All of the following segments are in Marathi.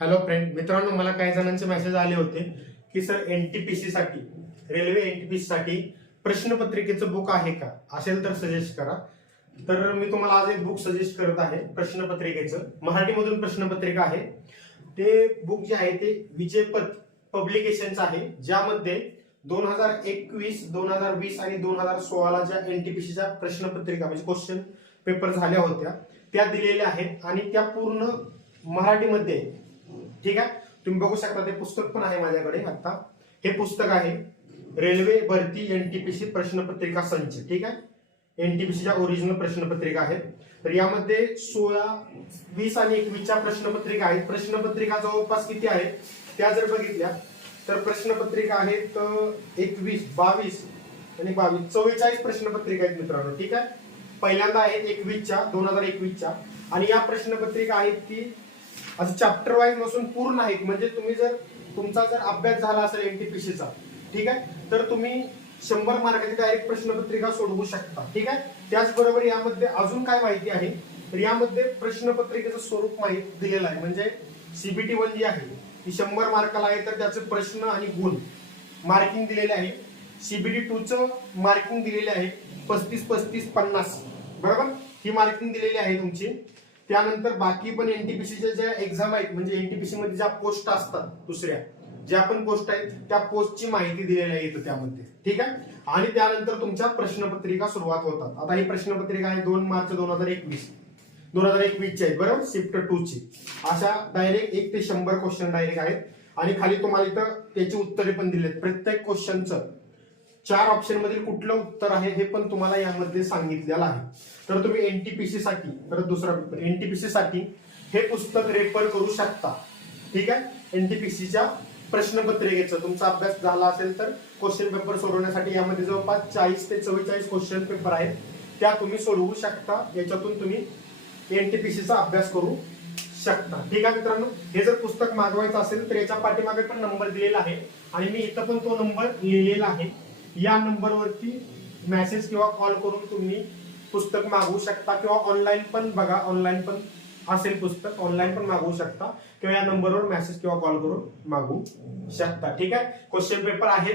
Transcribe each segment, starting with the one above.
हॅलो फ्रेंड मित्रांनो मला काही जणांचे मेसेज आले होते की सर एनटीपीसी साठी रेल्वे एनटीपीसी साठी प्रश्नपत्रिकेचं बुक आहे का? असेल तर सजेस्ट करा. तर मी तुम्हाला आज एक बुक सजेस्ट करत आहे प्रश्नपत्रिकेचं. मराठीमधून प्रश्नपत्रिका आहे. ते बुक जे आहे ते विजयपथ पब्लिकेशनचं आहे ज्यामध्ये दोन हजार एकवीस दोन हजार वीस आणि दोन हजार सोळाला ज्या एनटीपीसीच्या प्रश्नपत्रिका म्हणजे क्वेश्चन पेपर झाल्या होत्या त्या दिलेल्या आहेत. आणि त्या पूर्ण मराठीमध्ये ठीक आहे? तुम्ही बघू शकता ते पुस्तक पण आहे माझ्याकडे आता. हे पुस्तक आहे रेल्वे भरती एनटीपीसी प्रश्नपत्रिका संच ठीक आहे? एनटीपीसीच्या ओरिजिनल प्रश्नपत्रिका आहेत. तर यामध्ये सोळा वीस आणि एकवीसच्या प्रश्नपत्रिका आहेत. प्रश्नपत्रिका जवळपास किती आहेत त्या जर बघितल्या तर प्रश्नपत्रिका आहेत एकवीस बावीस आणि बावीस. चव्वेचाळीस प्रश्नपत्रिका आहेत मित्रांनो ठीक आहे? पहिल्यांदा आहेत एकवीसच्या दोन हजार एकवीसच्या आणि या प्रश्नपत्रिका आहेत ती असं चॅप्टर वाईज नसून पूर्ण आहेत म्हणजे तुम्ही जर तुमचा जर अभ्यास झाला असेल एनटीपीसीचा ठीक आहे? तर तुम्ही शंभर मार्काची डायरेक्ट प्रश्नपत्रिका सोडवू शकता ठीक आहे? त्याचबरोबर यामध्ये अजून काय माहिती आहे? तर यामध्ये प्रश्नपत्रिकेचं स्वरूप माहिती दिलेलं आहे. म्हणजे सीबीटी वन जी आहे ती शंभर मार्काला आहे तर त्याचे प्रश्न आणि गुण. मार्किंग दिलेले आहे. सीबीटी टू चं मार्किंग दिलेले आहे पस्तीस पस्तीस पन्नास. बरोबर? ही मार्किंग दिलेली आहे तुमची. त्यानंतर बाकी पण एनटीपीसीच्या ज्या एक्झाम आहेत म्हणजे एनटीपीसी मध्ये ज्या पोस्ट असतात दुसऱ्या ज्या पण पोस्ट आहेत त्या पोस्टची माहिती दिलेली आहे त्यामध्ये. ठीक आहे? आणि त्यानंतर तुमच्या प्रश्नपत्रिका सुरुवात होतात. आता ही प्रश्नपत्रिका आहे दोन मार्च दोन हजार एकवीस. दोन हजार एकवीस ची आहे बरोबर शिफ्ट टू ची. अशा डायरेक्ट एक ते शंभर क्वेश्चन डायरेक्ट आहेत. आणि खाली तुम्हाला इथं त्याची उत्तरे पण दिली आहेत प्रत्येक क्वेश्चनचं चार ऑप्शन मधील कुठलं उत्तर आहे हे पण तुम्हाला यामध्ये सांगितलेलं आहे. तर तुम्ही एनटीपीसी साठी परत दुसरा पेपर एनटीपीसी साठी हे पुस्तक रेफर करू शकता. ठीक आहे? एनटीपीसीच्या प्रश्नपत्रिकेचं तुमचा अभ्यास झाला असेल तर क्वेश्चन पेपर सोडवण्यासाठी यामध्ये जवळपास चाळीस ते चव्वेचाळीस क्वेश्चन पेपर आहेत. त्या तुम्ही सोडवू शकता. याच्यातून तुम्ही एनटीपीसीचा अभ्यास करू शकता. ठीक आहे मित्रांनो? हे जर पुस्तक मागवायचं असेल तर याच्या पाठीमागे पण नंबर दिलेला आहे. आणि मी इथं पण तो नंबर लिहिलेला आहे. या नंबरवरती मेसेज किंवा कॉल करून तुम्ही पुस्तक मागवू शकता किंवा ऑनलाईन पण बघा ऑनलाईन पण असेल पुस्तक ऑनलाईन पण मागवू शकता किंवा या नंबरवर मेसेज किंवा कॉल करून मागवू शकता. ठीक आहे? क्वेश्चन पेपर आहे.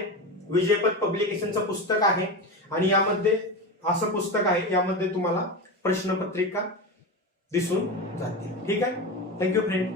विजयपद पब्लिकेशनचं पुस्तक आहे. आणि यामध्ये असं पुस्तक आहे यामध्ये तुम्हाला प्रश्नपत्रिका दिसून जातील. ठीक आहे? Thank you friend